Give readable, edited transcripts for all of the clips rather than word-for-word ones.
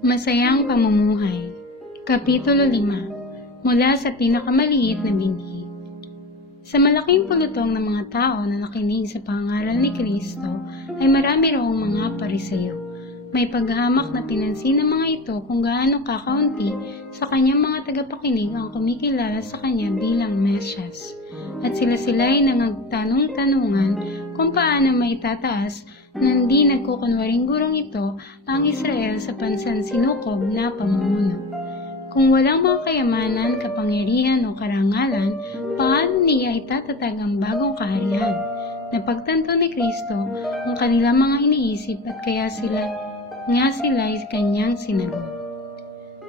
Masayang Pamumuhay Kapitulo 5 Mula sa pinakamaliit na binhi. Sa malaking pulutong ng mga tao na nakinig sa pangaral ni Kristo ay marami roong mga Pariseo. May paghahamak na pinansin ng mga ito kung gaano kakaunti sa kanyang mga tagapakinig ang kumikilala sa kanya bilang Mesyas. At sila ay nangagtanong-tanungan kung paano may tataas na hindi nagkukunwaring gurong ito ang Israel sa pansansinukob na pamumuno. Kung walang mga kayamanan, kapangyarihan o karangalan, paano niya itatatag ang bagong kaharian? Napagtanto ni Kristo ang kanilang mga iniisip at kaya sila ay kanyang sinagot.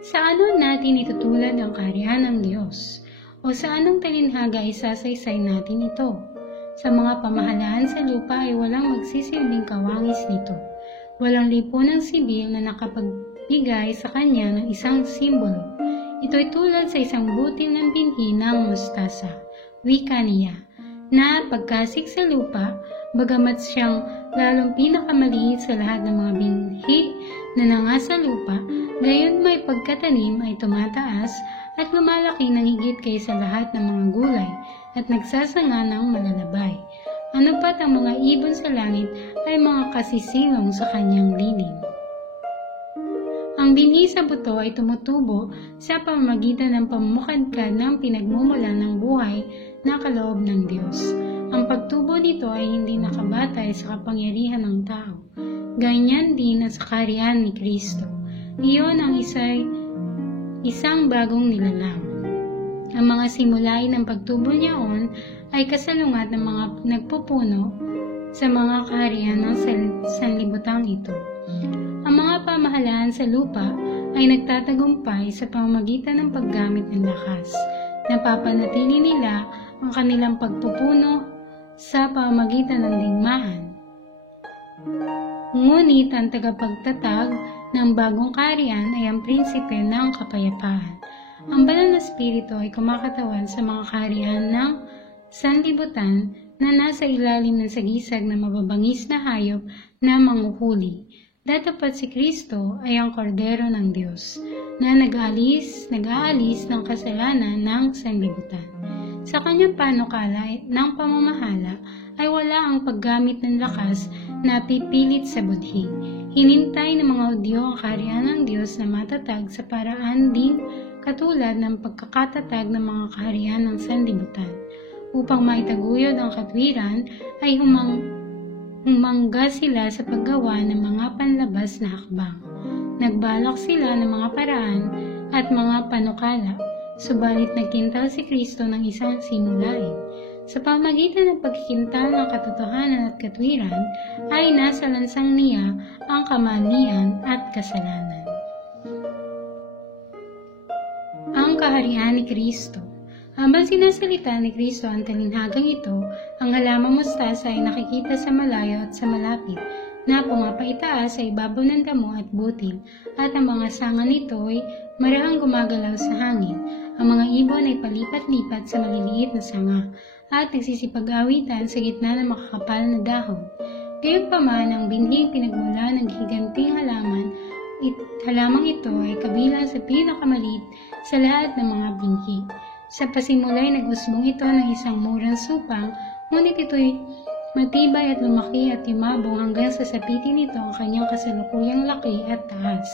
Sa ano natin itutulad ang kaharian ng Diyos? O sa anong talinhaga isasaysay natin ito? Sa mga pamahalaan sa lupa ay walang magsisilbing kawangis nito. Walang lipunang sibil na nakapagbigay sa kanya ng isang simbolo. Ito'y tulad sa isang butil ng binhi ng mustasa, wika niya, na pagkasik sa lupa, bagamat siyang lalong pinakamaliit sa lahat ng mga binhi na nangasa lupa, gayon may pagkatanim ay tumataas at lumalaki ng higit kaysa lahat ng mga gulay at nagsasanga ng malalabay. Ano pat ang mga ibon sa langit ay mga kasisilong sa kanyang lilim. Ang binhi sa buto ay tumutubo sa pamamagitan ng pamumukadkad ng pinagmumulan ng buhay na kaloob ng Diyos. Ang pagtubo nito ay hindi nakabatay sa kapangyarihan ng tao. Ganyan din ang sa kaharian ni Kristo. Iyon ang isang bagong nilalang. Ang mga simulay ng pagtubo niyaon ay kasalungat ng mga nagpupuno sa mga kaharian ng sanlibutang ito. Ang mga pamahalaan sa lupa ay nagtatagumpay sa pamamagitan ng paggamit ng lakas. Napapanatili nila ang kanilang pagpupuno sa pamamagitan ng digmaan. Ngunit ang tagapagtatag ng bagong kaharian ay ang prinsipe ng kapayapaan. Ang banal na espiritu ay kumakatawan sa mga kaharian ng sanlibutan na nasa ilalim ng sagisag na mababangis na hayop na manghuhuli. Datapat si Kristo ay ang kordero ng Diyos na nag-aalis ng kasalanan ng sanlibutan. Sa kanyang panukala ng pamamahala ay wala ang paggamit ng lakas na pipilit sa budhi. Hinintay ng mga Hudyo ang kaharian ng Diyos na matatag sa paraan ding katulad ng pagkakatatag ng mga kaharian ng sanlibutan. Upang maitaguyod ang katwiran ay humangga sila sa paggawa ng mga panlabas na hakbang. Nagbalak sila ng mga paraan at mga panukala, subalit nagkintal si Kristo ng isang simulain. Sa pamagitan ng pagkikintal ng katotohanan at katwiran, ay nasa lansang niya ang kamalian at kasalanan. Ang kaharian ni Kristo. Habang sinasalita ni Kristo ang talinhagang ito, ang halamang mustasa ay nakikita sa malayo at sa malapit, na pumapaitaas sa ibabaw ng damo at butil, at ang mga sanga nito ay marahang gumagalaw sa hangin. Ang mga ibon ay palipat-lipat sa maliliit na sanga, at nagsisipag-awitan sa gitna ng makakapal na dahon. Gayunpaman, ang binhing pinagmula ng higanting halamang ito ay kabilang sa pinakamaliit sa lahat ng mga binhi. Sa pasimulay, nag-usbong ito ng isang murang supang, ngunit ito'y matibay at lumaki at yumabong hanggang sa sapitin nito ang kanyang kasalukuyang laki at taas.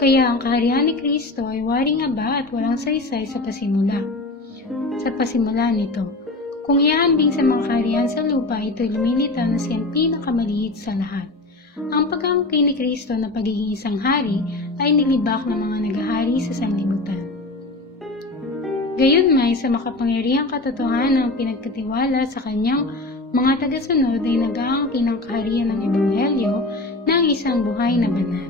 Kaya ang kaharian ni Kristo ay waring aba at walang saysay sa pasimula nito. Kung ihambing sa mga kaharian sa lupa, ito'y lumilitaw na siyang pinakamaliit sa lahat. Ang pag-angkin ni Kristo na pagiging isang hari ay nilibak ng mga naghahari sa sanlibutan. Gayunmay, sa makapangyarihang katotohanan ng pinagkatiwala sa kanyang mga tagasunod ay nag-aangkin ang kaharian ng Ebanghelyo ng isang buhay na banal.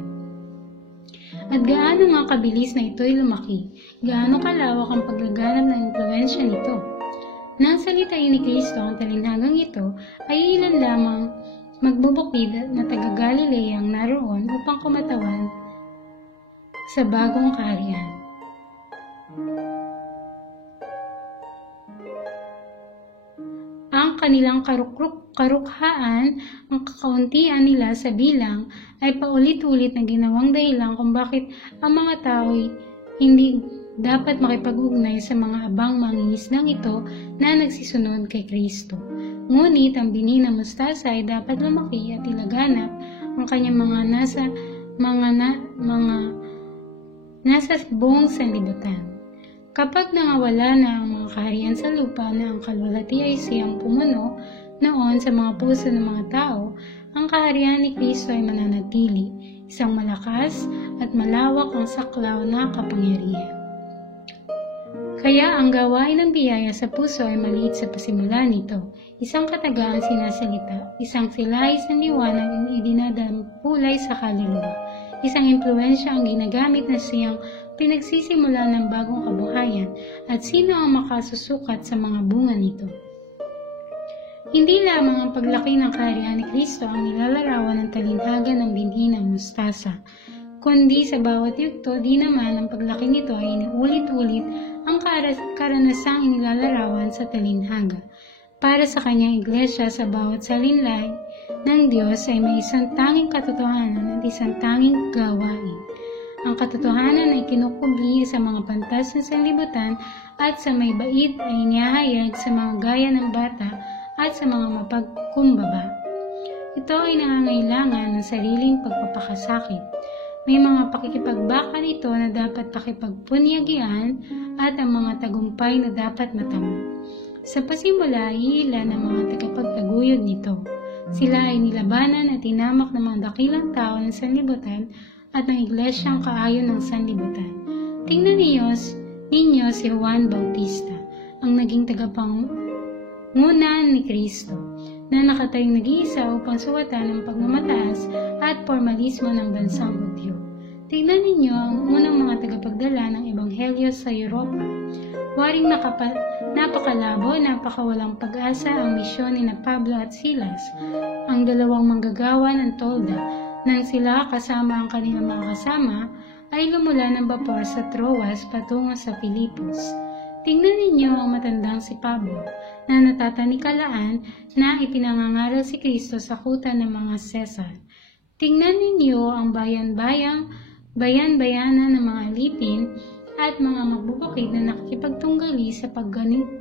At gaano nga kabilis na ito'y lumaki, gaano kalawak ang paglaganap ng impluwensya nito. Nang salitain ni Kristo ang talinhagang ito, ay ilan lamang magbubukid na taga-Galilea ang naroon upang kumatawan sa bagong kaharian. Ang kanilang karukhaan, ang kakauntian nila sa bilang, ay paulit-ulit na ginawang dahilan kung bakit ang mga tao hindi dapat makipag-ugnay sa mga abang mangingisdang ito na nagsisunod kay Kristo. Ngunit ang bini ng mustasa ay dapat lumaki at ilaganap ang kanyang mga nasa buong sanlibutan. Kapag nangawala na ang mga kaharian sa lupa na ang kalwalhati ay siyang pumuno noon sa mga puso ng mga tao, ang kaharian ni Kristo ay mananatili, isang malakas at malawak ang saklaw na kapangyarihan. Kaya ang gawain ng biyaya sa puso ay maliit sa pasimula nito, isang katagang sinasalita, isang silahis ng liwanag ang idinadampulay sa kaluluwa, isang impluensya ang ginagamit na siyang pinagsisimula ng bagong kabuhayan at sino ang makasusukat sa mga bunga nito. Hindi lamang ang paglaki ng kaharian ni Kristo ang nilalarawan ng talinhaga ng binhi ng mustasa, kundi sa bawat yugto di naman ang paglaki nito ay iniulit-ulit ang karanasang inilalarawan sa talinhaga. Para sa kanyang iglesia sa bawat salinlay ng Diyos ay may isang tanging katotohanan at isang tanging gawain. Ang katotohanan ay kinukubli sa mga pantas ng sanlibutan at sa may bait ay inihahayag sa mga gaya ng bata at sa mga mapagkumbaba. Ito ay nangangailangan ng sariling pagpapakasakit. May mga pakikipagbaka nito na dapat pakipagpunyagian at ang mga tagumpay na dapat matamo. Sa pasimula ay ilan ang mga tagapagtaguyod nito. Sila ay nilabanan at tinamak ng mga dakilang tao ng sanlibutan at ng iglesyang kaayon ng sanlibutan. Tingnan ninyo si Juan Bautista, ang naging tagapangunan ni Kristo, na nakatayong nag-iisa upang suwatan ang pagmamataas at formalismo ng bansang Hudyo. Tingnan ninyo ang unang mga tagapagdala ng Ebanghelyo sa Europa. Waring napakalabo, napakawalang pag-asa ang misyon ni Pablo at Silas, ang dalawang manggagawa ng tolda, nang sila kasama ang kanilang mga kasama ay lumula ng bapor sa Troas patungo sa Filipos. Tingnan ninyo ang matandang si Pablo na natatanikalaan na ipinangangaral si Kristo sa kuta ng mga Cesar. Tingnan ninyo ang bayan-bayanan ng mga alipin at mga magbubukid na nakikipagtunggali sa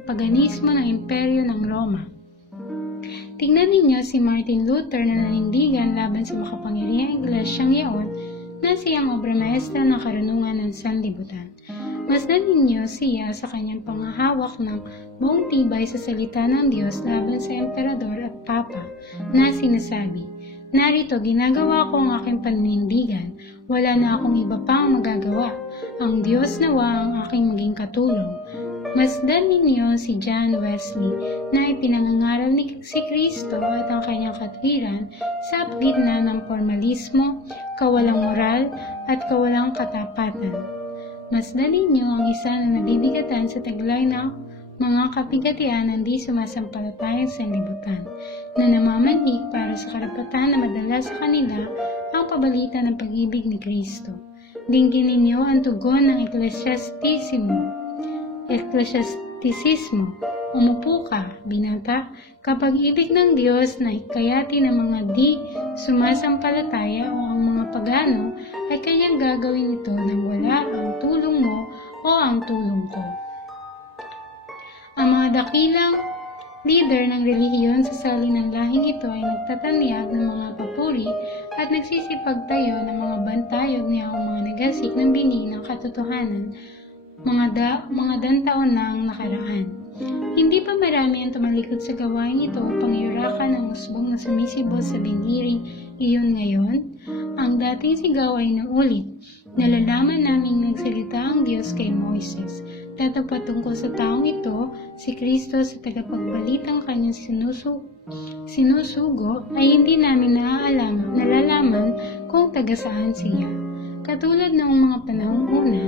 paganismo ng imperyo ng Roma. Tingnan ninyo si Martin Luther na nanindigan laban sa makapangyarihang iglesyang yaon na siyang obra maestra ng karunungan ng sanlibutan. Masdan ninyo siya sa kanyang panghahawak ng buong tibay sa salita ng Diyos laban sa emperador at papa na sinasabi, "Narito, ginagawa ko ang aking paninindigan, wala na akong iba pang magagawa. Ang Diyos nawa ang aking maging katulong." Masdan ninyo si John Wesley na ipinangangaral si Kristo at ang kanyang katwiran sa gitna ng formalismo, kawalang moral at kawalang katapatan. Masdan ninyo ang isa na nabibigatan sa taglay ng mga kapigatian ng di sumasampalatayang sanlibutan na namamanhik para sa karapatan na madala sa kanila ang pabalita ng pag-ibig ni Kristo. Dinggin ninyo ang tugon ng Eklesiastisismo. Umupo ka, binata, kapag ibig ng Diyos na hikayati ng mga di sumasampalataya o ang mga pagano ay kanyang gagawin ito nang wala ang tulong mo o ang tulong ko. Ang mga dakilang leader ng relihiyon sa sali ng lahing ito ay nagtatanyag ng mga papuri at nagsisipagtayo ng mga bantayog niya o mga nagasik ng bini ng katotohanan mga dantaon na ang nakaraan. Hindi pa marami ang tumalikod sa gawain ito upang iurakan ang usbong na sumisibol sa binhiring iyon ngayon. Ang dating sigaw ay naulit. Nalalaman naming nagsalita ang Diyos kay Moises. Tatapad tungkol sa taong ito, si Kristo sa tagapagbalitang kanyang sinusugo ay hindi namin nalalaman kung taga saan siya. Katulad noong mga panahong una,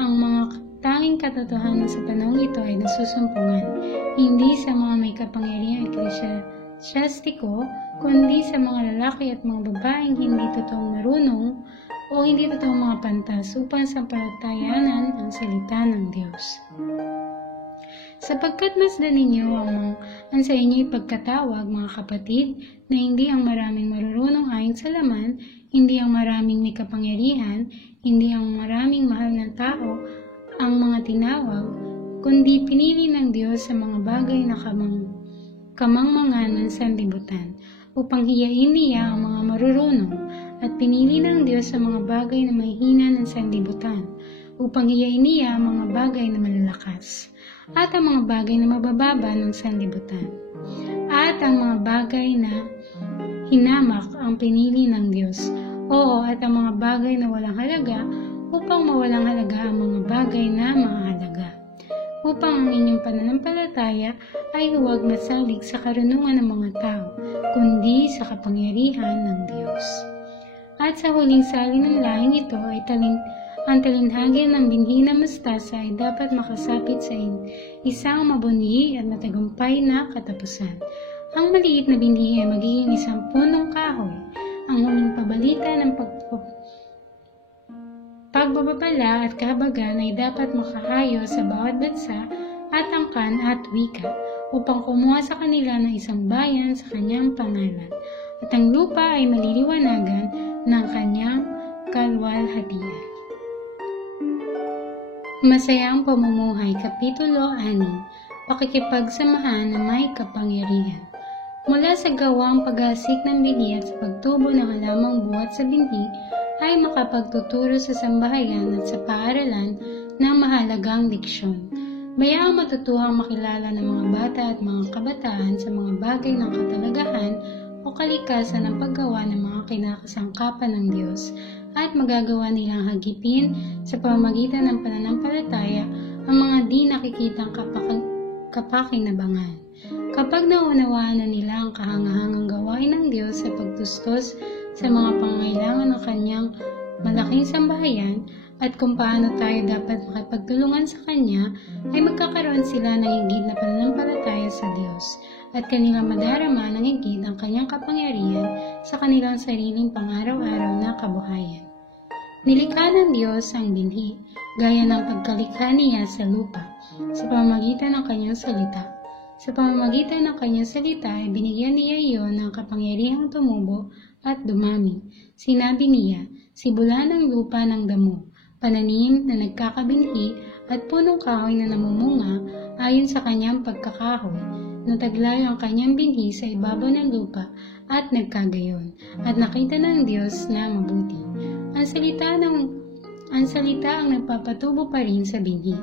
ang mga tanging katotohanan sa panahon ito ay nasusumpungan, hindi sa mga may kapangyarihang eklesyastiko, kundi sa mga lalaki at mga babaeng hindi totoong marunong o hindi totoong mga pantas upang sampalatayanan ang salita ng Diyos. Sapagkat masdan ninyo ang sa inyo ipagkatawag, mga kapatid, na hindi ang maraming marurunong ayon sa laman, hindi ang maraming may kapangyarihan, hindi ang maraming mahal na tao ang mga tinawag, kundi pinili ng Diyos sa mga bagay na kamangmangan ng sanlibutan, upang hiyain niya ang mga marurunong, at pinili ng Diyos sa mga bagay na mahihina ng sanlibutan, upang hiyain niya ang mga bagay na malalakas, at ang mga bagay na mabababa ng sanlibutan, at ang mga bagay na hinamak ang pinili ng Diyos, at ang mga bagay na walang halaga, upang mawalang halaga ang mga bagay na mahalaga, upang ang inyong pananampalataya ay huwag masalig sa karunungan ng mga tao, kundi sa kapangyarihan ng Diyos. At sa huling sali ng lahing ito ay ang talinhaga ng binhi na mustasa ay dapat makasapit sa isang mabunyi at matagumpay na katapusan. Ang maliit na binhi ay magiging isang punong kahoy. Ang huling pabalita ng pagbababala at kahabagan ay dapat makahayo sa bawat bansa at angkan at wika upang kumuha sa kanila ng isang bayan sa kanyang pangalan, at ang lupa ay maliliwanagan ng kanyang kalwalhatian. Masayang pamumuhay, Kapitulo 6, Pakikipagsamahan na may kapangyarihan. Mula sa gawang pag-aasik ng binhi at sa pagtubo ng halamang buhat sa binhi, ay makapagtuturo sa sambahayan at sa paaralan ng mahalagang diksyon. Bayaang matutuhang makilala ng mga bata at mga kabataan sa mga bagay ng katalagahan o kalikasan ng paggawa ng mga kinakasangkapan ng Diyos, at magagawa nilang hagipin sa pamamagitan ng pananampalataya ang mga di nakikitang kapakinabangan. Kapag naunawaan na nila ang kahangahangang gawain ng Diyos sa pagtustos sa mga pangangailangan ng kanyang malaking sambahayan at kung paano tayo dapat makipagtulungan sa Kanya, ay magkakaroon sila ng higit na pananampalataya sa Diyos at kanilang madarama ng higit ang Kanyang kapangyarihan sa kanilang sariling pang-araw-araw na kabuhayan. Nilikha ng Diyos ang binhi, gaya ng pagkalikha niya sa lupa, sa pamamagitan ng Kanyang salita. Sa pamamagitan ng Kanyang salita ay binigyan niya iyon ng kapangyarihang tumubo at dumami. Sinabi niya, sibulan ng lupa ng damo, pananim na nagkakabinhi at punong kahoy na namumunga ayon sa kanyang pagkakahoy. Nataglaw ang kanyang binhi sa ibabaw ng lupa at nagkagayon, at nakita ng Diyos na mabuti. Ang salita ang nagpapatubo pa rin sa binhi.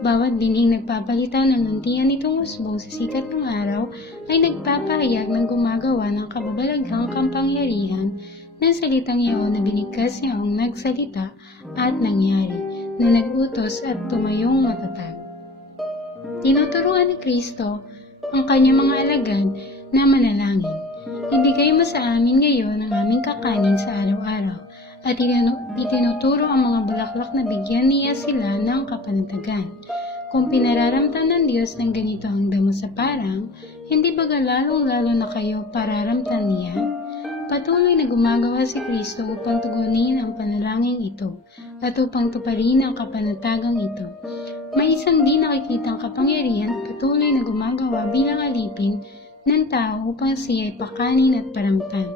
Bawat binhing nagpapalitan ng luntian nitong usbong sa sikat ng araw ay nagpapahayag ng gumagawa ng kababalaghang kapangyarihan ng salitang iyon na binigkas niyang nagsalita at nangyari, na nagutos at tumayong matatag. Tinuturuan ni Kristo ang kanyang mga alagad na manalangin. Ibigay mo sa amin ngayon ang aming kakanin sa araw-araw, at itinuturo ang mga bulaklak na bigyan niya sila ng kapanatagan. Kung pinararamtan ng Diyos ng ganito ang damo sa parang, hindi ba lalong-lalo na kayo pararamtan niya? Patuloy na gumagawa si Kristo upang tugunin ang panalangin ito at upang tuparin ang kapanatagang ito. May isang di nakikitang kapangyarihan patuloy na gumagawa bilang alipin ng tao upang siya ay pakanin at paramtan.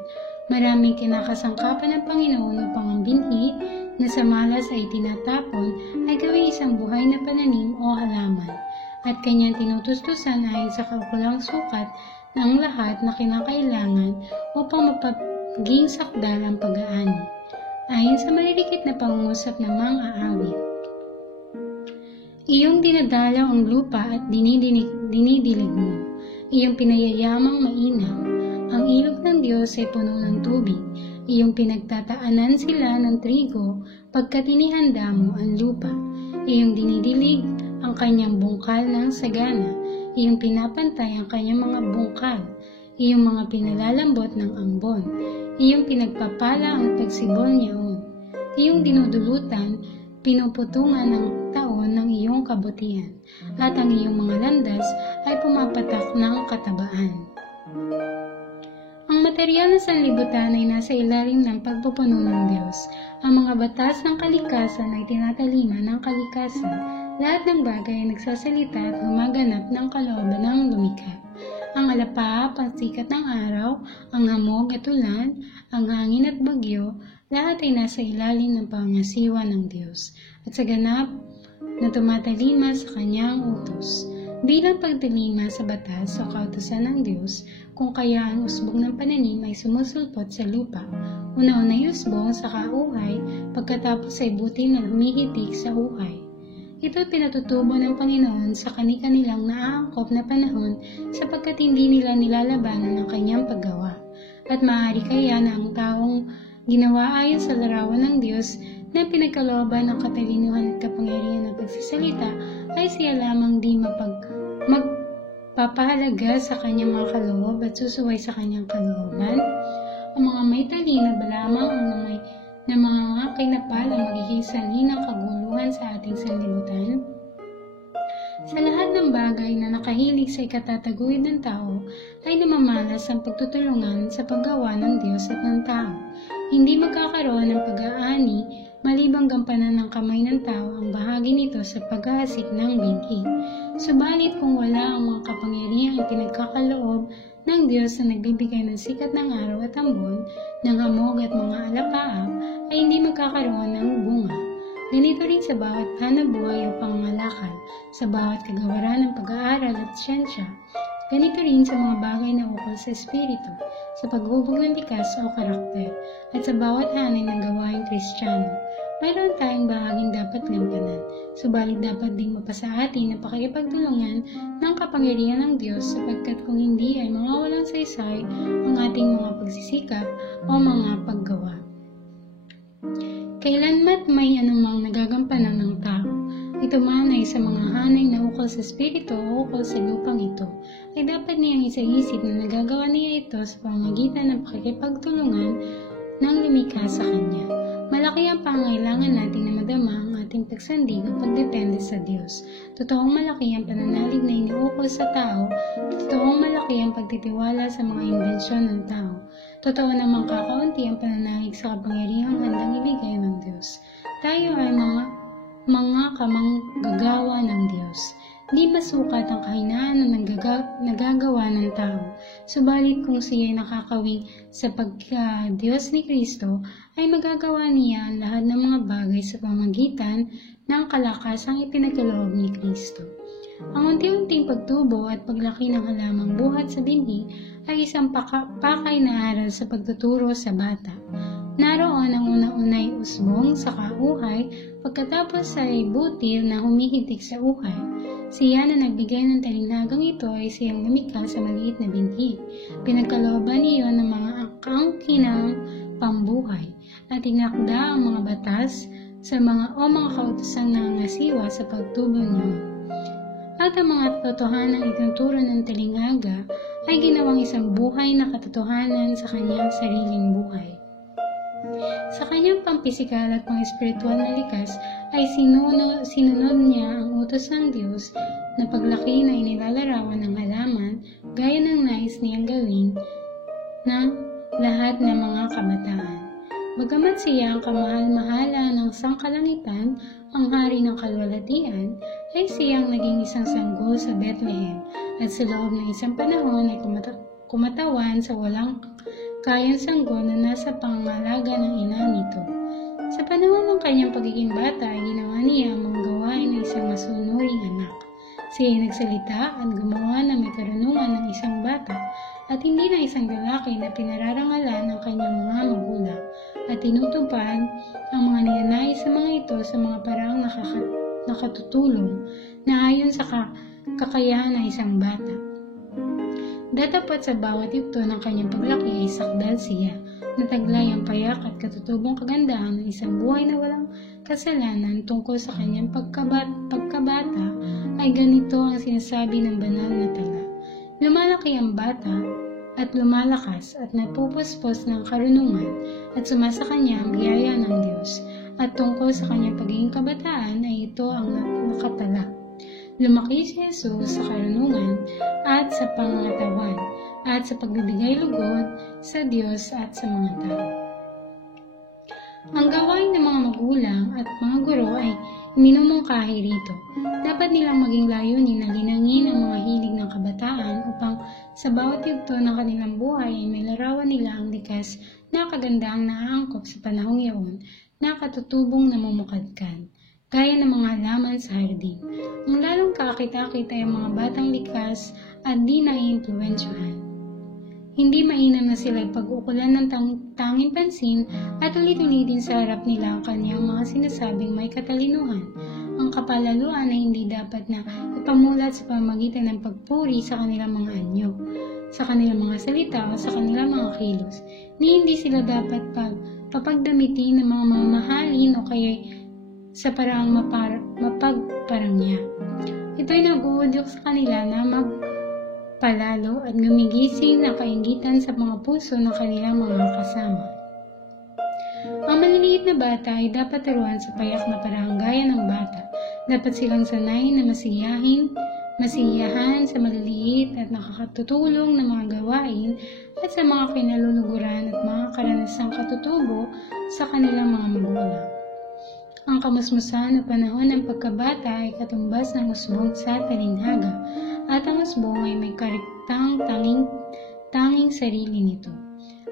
Maraming kinakasangkapan ng Panginoon upang ang binhi na sa malas ay tinatapon ay gawing isang buhay na pananim o halaman, at kanyang tinutustusan ayon sa kaukulang sukat ng lahat na kinakailangan upang mapaging sakdal ang pag-aani, ayon sa maliliit na pangungusap ng mga aawit. Iyong dinadalaw ang lupa at dinidilig mo. Iyong pinayayamang mainam. Ang ilog ng Diyos ay puno ng tubig. Iyong pinagtataanan sila ng trigo pagkat inihanda mo ang lupa. Iyong dinidilig ang kanyang bungkal ng sagana. Iyong pinapantay ang kanyang mga bungkal. Iyong mga pinalalambot ng ambon. Iyong pinagpapala ang pagsibol niyaon. Iyong dinudulutan, pinuputungan ng taon ng iyong kabutihan, at ang iyong mga landas ay pumapatak ng katabaan. Ang materyal ng sanlibutan ay nasa ilalim ng pagpupuno ng Diyos. Ang mga batas ng kalikasan ay tinatalima ng kalikasan. Lahat ng bagay ay nagsasalita at gumaganap ng kalooban ng lumikha. Ang alapaap, ang sikat ng araw, ang hamog at ulan, ang hangin at bagyo, lahat ay nasa ilalim ng pangasiwa ng Diyos at sa ganap na tumatalima sa kanyang utos. Bilang pagtalima sa batas o kautusan ng Diyos, kung kaya ang usbong ng pananim ay sumusulpot sa lupa, una-unay usbong sa kauhay, pagkatapos ay butil na humihitik sa uhay. Ito pinatutubo ng Panginoon sa kani-kanilang naaangkop na panahon sapagkat hindi nila nilalabanan ang kanyang paggawa. At maaari kaya na ang taong ginawa ayon sa larawan ng Diyos na pinagkalooban ng katalinuhan at kapangyarihan ng pagsasalita ay siya lamang di magpapahalaga sa kanyang mga kaloob at susuway sa kanyang kalooban. Ang mga may talino ba lamang na mga ngakay na pala magiging sanhi ng kaguluhan sa ating sanlibutan? Sa lahat ng bagay na nakahilig sa ikatataguyod ng tao, ay namamalas ang pagtutulungan sa paggawa ng Diyos at ng tao. Hindi magkakaroon ng pag-aani, malibang gampanan ng kamay ng tao ang bahagi nito sa paghahasik ng binhi. Subalit kung wala ang mga kapangyarihang ipinagkakaloob ng Diyos na nagbibigay ng sikat ng araw at ambon, ng hamog at mga alapaap, ay hindi magkakaroon ng bunga. Ganito rin sa bawat hanapbuhay o pangangalakal, sa bawat kagawaran ng pag-aaral at siyensya. Ganito rin sa mga bagay na ukol sa espiritu, sa paghubog ng likas o karakter, at sa bawat hanay ng gawaing Kristiyano. Mayroon tayong bahaging dapat gampanan, subalit dapat ding mapasa atin na pakikipagtulungan ng kapangyarihan ng Diyos sapagkat kung hindi ay mawawalang saysay ang ating mga pagsisikap o mga paggawa. Kailanmat may anumang nagagampanan ng tao, ito man ay sa mga hanay na ukol sa espiritu o ukol sa lupang ito, ay dapat niyang isang-isip na nagagawa niya ito sa pamamagitan ng pakikipagtulungan ng lumikha sa Kanya. Malaki ang pangangailangan natin na madama ang ating pagsandig o pagdepende sa Diyos. Totoong malaki ang pananalig na iniukol sa tao, totoong malaki ang pagtitiwala sa mga imbensyon ng tao. Totoo namang kakaunti ang pananalig sa kapangyarihang handang ibigay ng Diyos. Tayo ay mga kamanggagawa ng Diyos. Di masukat ang kahinaan na nagagawa ng tao. Subalit kung siya ay nakakawing sa pagka-Diyos ni Kristo, ay magagawa niya ang lahat ng mga bagay sa pamagitan ng kalakasang ipinagkaloob ni Kristo. Ang unti-unting pagtubo at paglaki ng halamang buhat sa binhi ay isang pakay na aral sa pagtuturo sa bata. Naroon ang unang-unay usbong sa kauhay, pagkatapos ay butil na humihitik sa uhay. Siya na nagbigay ng talinghagang ito ay siyang lumikha sa maliit na binhi. Pinagkalooban niyo ng mga angkinang pambuhay at inakda ang mga batas sa mga kautusang nangangasiwa sa pagtubo niyo. At ang mga totohanang itinuturo ng talinghaga ay ginawang isang buhay na katotohanan sa kanyang sariling buhay. Sa kanyang pampisikal at pang-espiritual na likas ay sinunod niya ang utos ng Diyos na paglaki na inilalarawan ng halaman gaya ng nais niyang gawin ng lahat ng mga kabataan. Bagamat siya ang kamahal-mahala ng sangkalangitan, ang hari ng kalwalatian, ay siyang naging isang sanggol sa Bethlehem at sa loob ng isang panahon ay kumatawan sa walang kayang sanggol na nasa pangangalaga ng ina nito. Sa panahon ng kanyang pagiging bata ay ginawa niya ang mga gawain ng isang masunuring anak. Siya ay nagsalita at gumawa ng may karunungan ng isang bata at hindi na isang lalaki na pinararangalan ng kanyang mga magulang at tinutupad ang mga ninanais sa mga ito sa mga paraang nakatutulong na ayon sa kakayahan ng isang bata. Datapat sa bawat yugto ng kanyang paglaki ay sakdal siya, nataglay ang payak at katutubong kagandahan ng isang buhay na walang kasalanan tungkol sa kanyang pagkabata ay ganito ang sinasabi ng banal na tala. Lumalaki ang bata at lumalakas at napupuspos ng karunungan at sumasa kanya ang biyaya ng Diyos at tungkol sa kanyang pagiging kabataan ay ito ang nakatala. Lumaki si Jesus sa karunungan at sa pangangatawan at sa pagbibigay lugod sa Diyos at sa mga tao. Ang gawain ng mga magulang at mga guro ay minumungkahi rito. Dapat nilang maging layunin na linangin ang mga hilig ng kabataan upang sa bawat yugto ng kanilang buhay ay may larawan nila ang likas na kagandaang naaangkop sa panahong yaon na katutubong namumukadkad, gaya ng mga halaman sa hardin. Ang lalong kakit-akit ay ang mga batang likas at di naiimpluwensyahan. Hindi mainam na sila'y pag-ukulan ng tanging pansin at ulit-ulitin sa harap nila ang kanyang mga sinasabing may katalinuhan. Ang kapalaluan ay hindi dapat na ipamulat sa pamamagitan ng pagpuri sa kanilang mga anyo, sa kanilang mga salita o sa kanilang mga kilos, ni hindi sila dapat papagdamitin ng mga mamahalin o kaya sa paraang mapagparangya. Ito'y nag-uudyok sa kanila na magpalalo at gumigising ng kaingitan sa mga puso ng kanilang mga kasama. Ang maliliit na bata ay dapat turuan sa payak na paraang gaya ng bata. Dapat silang sanay na masiyahan sa maliliit at nakakatutulong na mga gawain at sa mga kinaluluguran at mga karanasang katutubo sa kanilang mga magulang. Ang kamusmusan o panahon ng pagkabata ay katumbas ng usbong sa talinhaga at ang usbong ay may kariktang tanging sarili nito.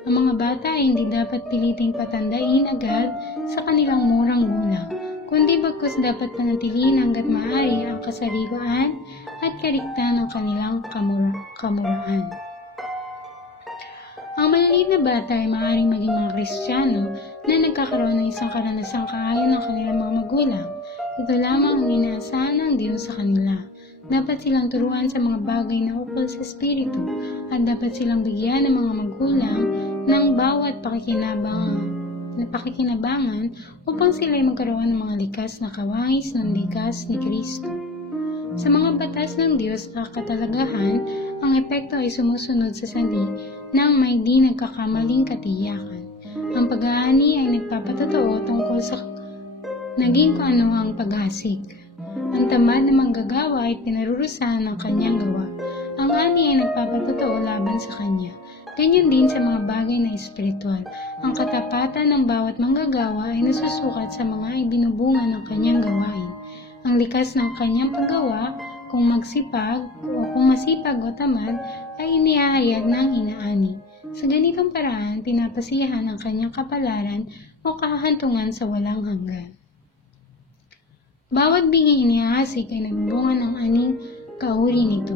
Ang mga bata ay hindi dapat piliting patandain agad sa kanilang murang gulang, kundi bagkus dapat panatilihin hanggat maaari ang kasariwaan at kariktan ng kanilang kamuraan. Ang maliliit na bata ay maaaring maging mga Kristiyano na nagkakaroon ng isang karanasang kaayon ng kanilang mga magulang. Ito lamang ang inaasahan ng Diyos sa kanila. Dapat silang turuan sa mga bagay na ukol sa Espiritu at dapat silang bigyan ng mga magulang ng bawat pakikinabangan upang sila ay magkaroon ng mga likas na kawangis ng likas ni Kristo. Sa mga batas ng Diyos na katalagahan, ang epekto ay sumusunod sa sali ng may di nagkakamaling katiyakan. Ang pag-aani ay nagpapatotoo tungkol sa naging kung ano ang pag-asik. Ang tamad na manggagawa ay pinarurusahan ng kanyang gawa. Ang ani ay nagpapatotoo laban sa kanya. Ganyan din sa mga bagay na espiritual. Ang katapatan ng bawat manggagawa ay nasusukat sa mga ibinubunga ng kanyang gawain. Ang likas ng kanyang paggawa, kung masipag o tamad, ay inihahayag ng inaani. Sa ganitong paraan, pinapasiyahan ang kanyang kapalaran o kahahantungan sa walang hanggan. Bawat binging inihahasik ay nagbubunga ng aning kauri nito.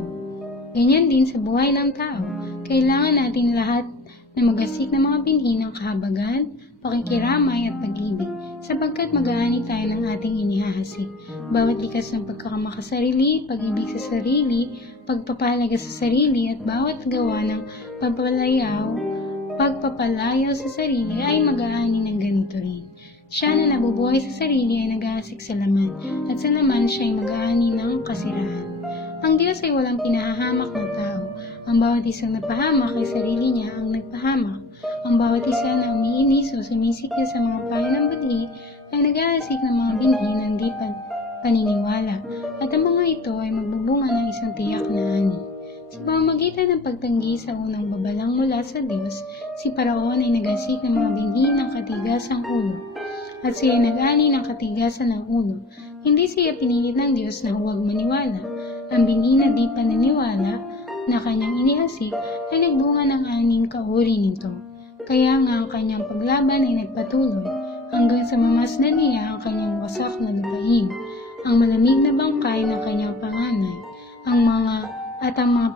Ganyan din sa buhay ng tao. Kailangan natin lahat na magasik ng mga binhi ng kahabagan, pakikiramay at pag-ibig, sapagkat mag-aani tayo ng ating inihahasik. Bawat likas ng pagkakamakasarili, pag-ibig sa sarili, pagpapahalaga sa sarili at bawat gawa ng pagpapalayaw sa sarili ay mag-aani ng ganito rin. Siya na nabubuhay sa sarili ay nag-aasik sa laman, at sa laman siya ay mag-aani ng kasiraan. Ang Diyos ay walang pinahahamak na tao. Ang bawat isang napahamak ay sarili niya ang nagpahamak. Ang bawat isa na umiinis o sumisikil sa mga payo ng budhi ay nag-aasik ng mga binhi ng di paniniwala, at ang mga ito ay magbubunga ng isang tiyak na ani. Sa pamamagitan ng pagtanggi sa unang babalang mula sa Diyos, si Paraon ay nag-asik ng mga binhi ng katigasang ulo, at siya ay nag-ani ng katigasan ng ulo. Hindi siya pinilit ng Diyos na huwag maniwala. Ang binhi na di paniniwala na kanyang inihasik ay nagbunga ng aning kauri nito. Kaya nga ang kanyang paglaban ay nagpatuloy hanggang sa mamasdan niya ang kanyang wasak na lupain, ang malamig na bangkay ng kanyang panganay, ang mga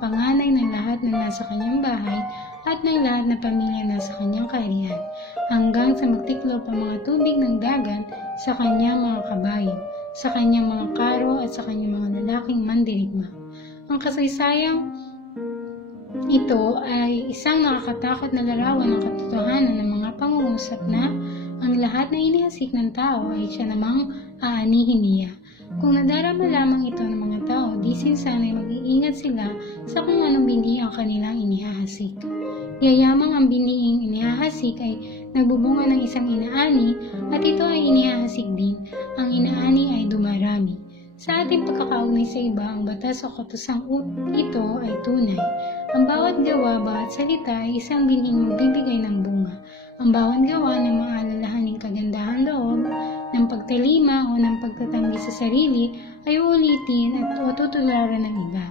panganay ng lahat na nasa kanyang bahay at ng lahat na pamilya nasa kanyang kaharian, hanggang sa magtiklop ang mga tubig ng dagat sa kanyang mga kabayo, sa kanyang mga karo at sa kanyang mga lalaking mandirigma. Ang kasaysayang ito ay isang nakakatakot na larawan ng katotohanan ng mga pangungusap na ang lahat na inihasik ng tao ay siya namang aanihin niya. Kung nadarama lamang ito ng mga tao, di sinsana'y mag-iingat sila sa kung anong binhi ang kanilang inihahasik. Yayamang ang binhiing inihahasik ay nagbubunga ng isang inaani at ito ay inihahasik din. Ang inaani ay dumarami. Sa ating pagkakaugnay sa iba, ang batas o katusang ito ay tunay. Ang bawat gawa, bawat salita ay isang binhing magbibigay ng bunga. Ang bawat gawa na maalalahaning kagandahan loob ng pagtanggi pagtalima o ng pagtatanggi sa sarili ay uulitin at tutularan ng iba,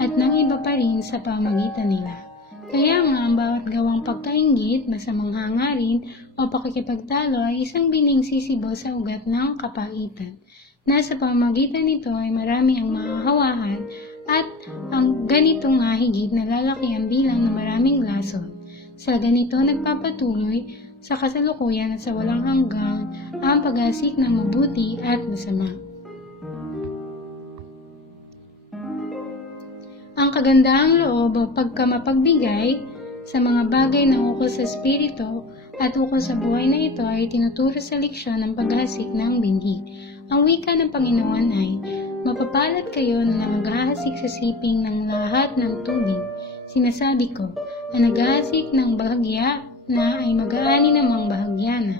at ng iba pa rin sa pamagitan nila. Kaya nga ang bawat gawang pagkainggit, masamang hangarin o pakikipagtalo ay isang bining sisibo sa ugat ng kapaitan, na sa pamagitan nito ay marami ang mahahawahan at ang ganito nga higit na lalaki ang bilang ng maraming lason. Sa ganito nagpapatuloy sa kasalukuyan at sa walang hanggang ang pag-asik ng mabuti at masama. Ang kagandahang loob o pagkamapagbigay sa mga bagay na ukol sa espiritu at ukol sa buhay na ito ay tinuturo sa leksyon ng paghahasik ng binhi. Ang wika ng Panginoon ay, "Mapapalad kayo na naghahasik sa siping ng lahat ng tubig. Sinasabi ko, ang naghahasik ng bahagya na ay mag-aani namang bahagya na,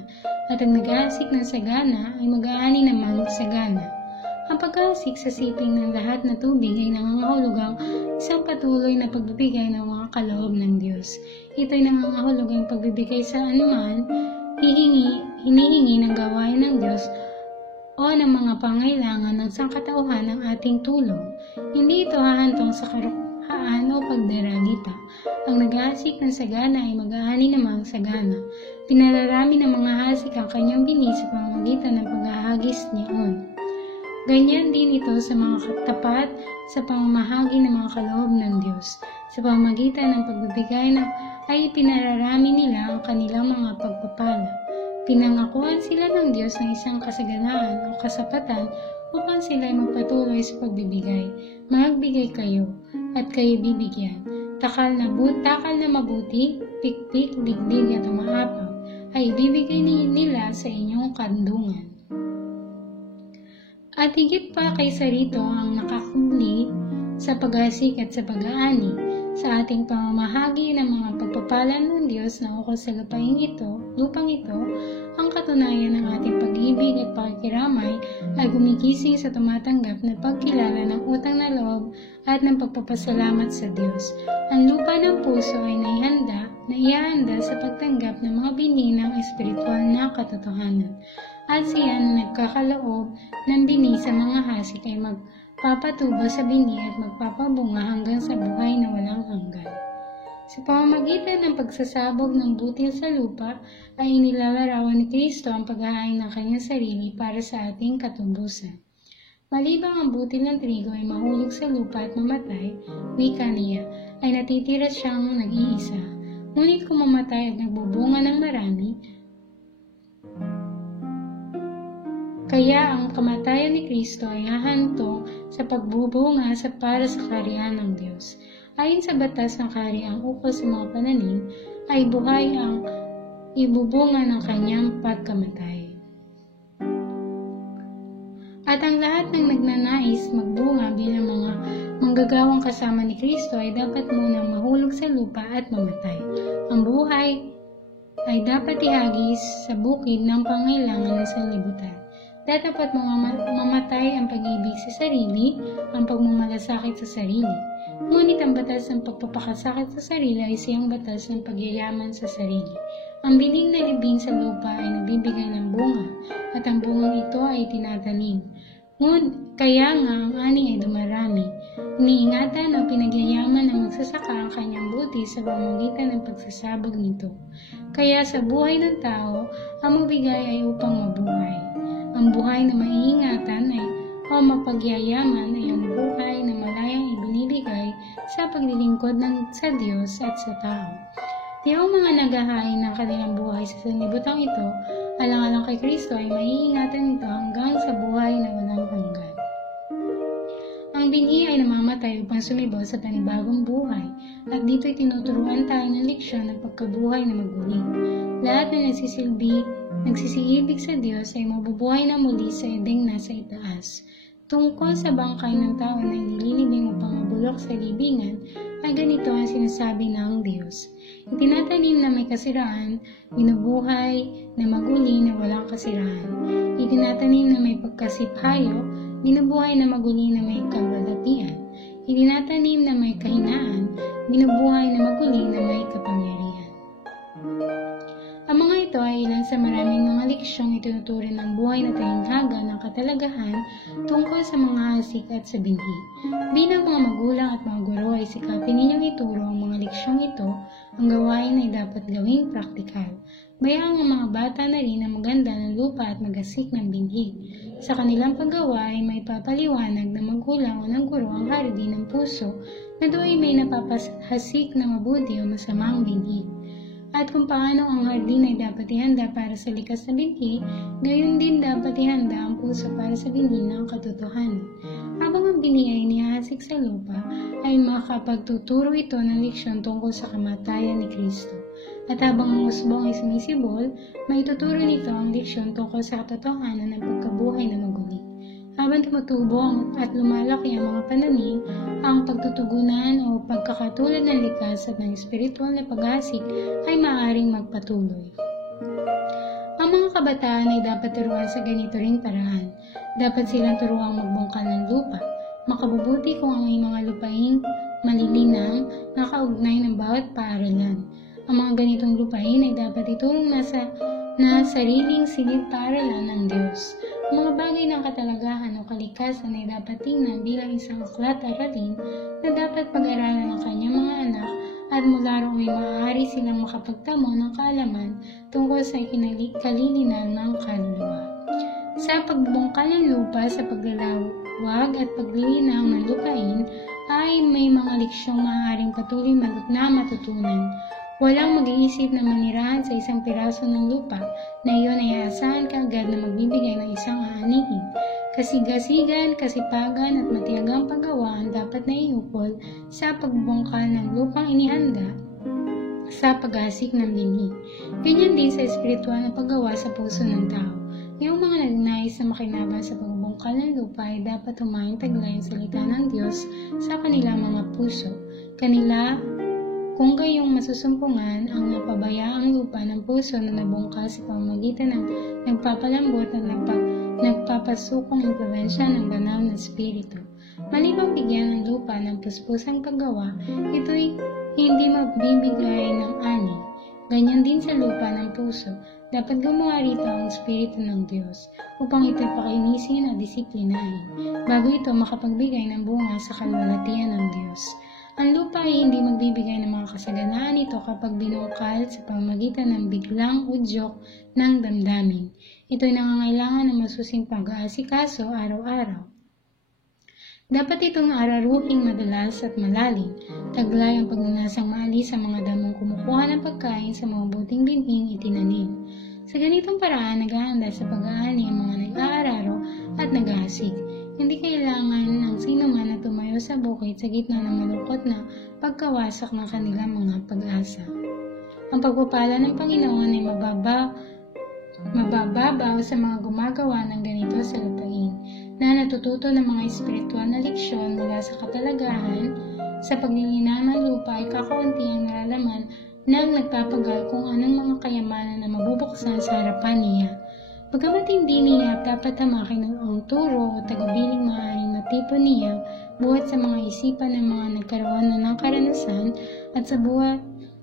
at ang naghahasik ng sagana ay mag-aani namang sagana." Ang paghahasik sa siping ng lahat na tubig ay nangangahulugang isang patuloy na pagbibigay ng mga kaloob ng Diyos. Ito ay nangangahulugang pagbibigay sa anuman hinihingi ng gawain ng Diyos o ng mga pangailangan ng sangkatauhan ng ating tulong. Hindi ito hahantong sa karukhaan o pagdaragita. Ang naghahasik ng sagana ay mag-aani namang sagana. Pinararami ng mga hasik ang kanyang bini sa pamamagitan ng paghahagis niyaon. Ganyan din ito sa mga katapat sa pamamahagi ng mga kaloob ng Diyos. Sa pamamagitan ng pagbibigay ay pinararami nila ang kanilang mga pagpapala. Pinangakuan sila ng Diyos ng isang kasaganaan o kasapatan upang sila ay magpatuloy sa pagbibigay. Magbigay kayo at kayo bibigyan. Takal na mabuti, pikpik, digdig at umaapaw ay ibibigay nila sa inyong kandungan. At higit pa kaysa rito ang nakakubli sa paghasik at sa pag-aani sa ating pamamahagi ng mga pagpapala ng Diyos na ukol sa lupang ito, ang katunayan ng ating pag-ibig at pakikiramay ay gumigising sa tumatanggap na pagkilala ng utang na loob at ng pagpapasalamat sa Diyos. Ang lupa ng puso ay naihanda sa pagtanggap ng mga bini ng espiritual na katotohanan. At siya na nagkakaloob ng bini sa mga hasik ay magpapatubo sa bini at magpapabunga hanggang sa buhay na walang hanggan. Sa pamamagitan ng pagsasabog ng butil sa lupa ay inilalarawan ni Kristo ang paghahain ng kanyang sarili para sa ating katubusan. Malibang ang butil ng trigo ay mahulog sa lupa at mamatay, wika niya, ay natitira siyang nag-iisa. Ngunit kung mamatay at nagbubunga ng marami, kaya ang kamatayan ni Kristo ay hahantong sa pagbubunga para sa kaharian ng Diyos. Ayon sa batas ng kahariang ukol sa mga pananim, ay buhay ang ibubunga ng kanyang pagkamatay. At ang lahat ng nagnanais magbunga bilang mga manggagawang kasama ni Kristo ay dapat munang mahulog sa lupa at mamatay. Ang buhay ay dapat ihagis sa bukid ng pangailangan ng sanlibutan. Dapat mamatay ang pag-ibig sa sarili, ang pagmamalasakit sa sarili. Ngunit ang batas ng pagpapakasakit sa sarili ay siyang batas ng pagyayaman sa sarili. Ang bining na libing sa lupa ay nagbibigay ng bunga, at ang bungang ito ay tinatanim. Kaya nga ang ani ay dumarami. Iniingatan o pinagyayaman ng magsasaka ang kanyang buti sa pamamagitan ng pagsasabog nito. Kaya sa buhay ng tao, ang magbigay ay upang mabuhay. Ang buhay na maiingatan o mapagyayaman ay ang buhay na malayang ibinibigay sa paglilingkod sa Diyos at sa tao. Yung mga naghahain ng kanilang buhay sa sanlibutan ito, alang-alang kay Kristo ay maiingatan ito hanggang sa buhay na walang hanggan. Ang binhi ay namamatay upang sumibaw sa panibagong buhay, at dito'y tinuturuan tayo ng leksyon ng pagkabuhay na maguling. Lahat na nagsisiibig sa Diyos ay mabubuhay na muli sa edeng nasa itaas. Tungkol sa bangkay ng tao na inililibing upang mabulok sa libingan, ay ganito ang sinasabi ng Diyos. Itinatanim na may kasiraan, binubuhay na maguli na walang kasiraan. Itinatanim na may pagkasiphayo, binubuhay na maguli na may kabalatian. Itinatanim na may kahinaan, binubuhay na maguli na may kapangyarihan. Ang mga ito ay ilan sa maraming mga leksyong itinuturing ng buhay na talinghaga ng katalagahan tungkol sa mga hasik at sa binhi. Bilang mga magulang at mga guro ay sikapin ninyong ituro ang mga leksyong ito, ang gawain ay dapat gawing praktikal. Bayaan ang mga bata na rin ang maganda ng lupa at maghasik ng binhi. Sa kanilang paggawa ay may papaliwanag ng magulang o ng guro ang hardin ng puso na doon may napapahasik na mabuti o masamang binhi. At kung paano ang hardin ay dapat ihanda para sa likas na binhi, gayon din dapat ihanda ang puso para sa binhi ng katotohanan. Habang ang binhi ay inihasik sa lupa, ay makapagtuturo ito ng leksyon tungkol sa kamatayan ni Kristo. At habang ang usbong ay sumisibol, maituturo nito ang leksyon tungkol sa katotohanan ng pagkabuhay na maguli. Habang tumutubo at lumalaki ang mga pananim, ang pagtutugunan o pagkakatulad ng likas at ng espiritual na paghasik ay maaaring magpatuloy. Ang mga kabataan ay dapat turuan sa ganito ring paraan. Dapat silang turuang magbungkal ng lupa. Makabubuti kung ang mga lupaing malilinang nakaugnay ng bawat paaralan. Ang mga ganitong lupain ay dapat iturong na sariling silid-paaralan ng Diyos. Ang mga bagay ng katalagahan o kalikasan ay dapat tingnan bilang isang aklat-aralin na dapat pag-aralan ng kanyang mga anak at mula roon ay maaari silang makapagtamo ng kaalaman tungkol sa kalilinan ng kaluluwa. Sa pagbubungkal ng lupa sa paglalawag at paglilinaw ng lupain ay may mga leksyong maaaring patuloy na matutunan. Walang mag-iisip na manirahan sa isang piraso ng lupa na iyon ay aasahan kaagad na magbibigay ng isang aanihin. Kasigasigan, kasipagan at matiyagang paggawa ang dapat na iukol sa pagbungkal ng lupang inihanda sa paghasik ng binhi. Ganyan din sa espiritual na paggawa sa puso ng tao. Yung mga nagnais na makinabang sa pagbungkal ng lupa ay dapat humaing taglay ang salita ng Diyos sa kanilang mga puso. Kung gayong masusumpungan ang napabayaang lupa ng puso na nabungkal sa pamamagitan ng nagpapalambot at nagpapasukong impluwensya ng banal na espiritu. Malibang bigyan ng lupa ng puspusang paggawa, ito'y hindi magbibigay ng ani. Ganyan din sa lupa ng puso, dapat gumawa rito ang espiritu ng Diyos upang ito'y pakainisin at disiplinahin, bago ito makapagbigay ng bunga sa kalwalhatian ng Diyos. Ang lupa ay hindi magbibigay ng mga kasaganaan nito kapag binungkal sa pamamagitan ng biglang udyok ng damdamin. Ito'y nangangailangan ng masusing pag-aasikaso araw-araw. Dapat itong araruhing madalas at malalim. Taglay ang pagnanasang maalis sa mga damong kumukuha ng pagkain sa mabuting binhing itinanim. Sa ganitong paraan, naghahanda sa pag-aani ang mga nag-aararo at naghahasik. Hindi kailangan ng sino man na tumayo sa bukid sa gitna ng malungkot na pagkawasak ng kanilang mga pag-asa. Ang pagpapala ng Panginoon ay mabababaw sa mga gumagawa ng ganito sa lupain, na natututo ng mga espiritual na leksyon mula sa katalagahan. Sa paglilinaw ng lupa ay kakaunti ang nalalaman ng nagpapagal kung anong mga kayamanan na mabubuksan sa harapan niya. Bagamat hindi niya dapat tamakin ang turo o tagubiling maaaring matipon niya buhat sa mga isipan ng mga nagkaroon na ng karanasan at sa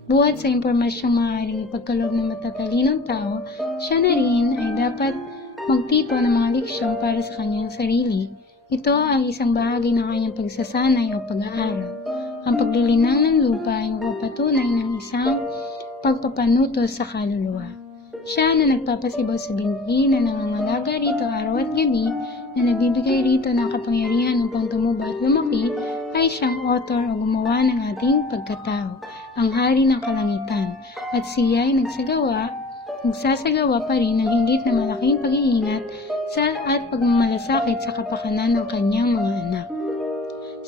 buhat sa impormasyong maaaring ipagkaloob ng matatalinong tao, siya na rin ay dapat magtipon ng mga leksyon para sa kanyang sarili. Ito ay isang bahagi ng kanyang pagsasanay o pag-aaral. Ang paglilinang ng lupa ay mapapatunay ng isang pagpapanutos sa kaluluwa. Siya na nagpapasibaw sa binhi na nangangalaga rito araw at gabi, na nagbibigay rito ng kapangyarihan upang tumuba at lumaki, ay siyang author o gumawa ng ating pagkatao, ang hari ng kalangitan, at siya ay nagsasagawa pa rin ng higit na malaking pag-iingat at pagmamalasakit sa kapakanan ng kanyang mga anak.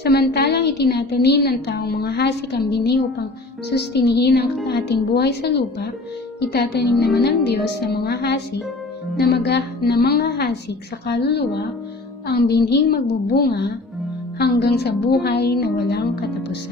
Samantalang itinatanim ng taong mga hasik ang binhi upang sustinihin ang ating buhay sa lupa, itatanim naman ng Diyos sa mga hasik na mga hasik sa kaluluwa, ang binhing magbubunga hanggang sa buhay na walang katapusan.